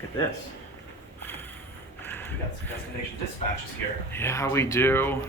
Look at this. We got some destination dispatches here. Yeah, we do.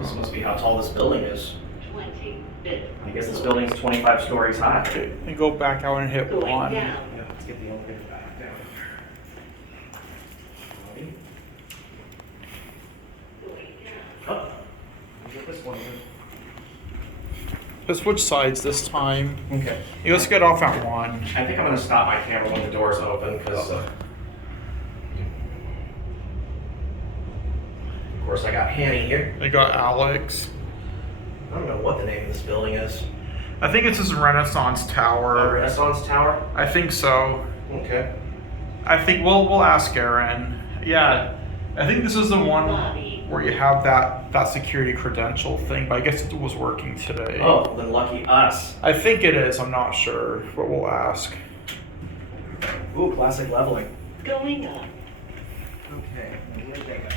This must be how tall this building is. I guess this building's 25 stories high. Okay, and go back out and hit one. Yeah, let's get the elevator back down. Oh, let's get this one. Let's switch sides this time. Okay. Yeah, let's get off at one. I think I'm going to stop my camera when the doors open because, of course, I got Hanny here. I got Alex. I don't know what the name of this building is. I think it's this Renaissance Tower. Renaissance Tower? I think so. Okay. I think we'll ask Aaron. Yeah, I think this is the one where you have that security credential thing, but I guess it was working today. Oh, then lucky us. I think it is. I'm not sure, but we'll ask. Ooh, classic leveling. Going up. Okay, now where'd they go?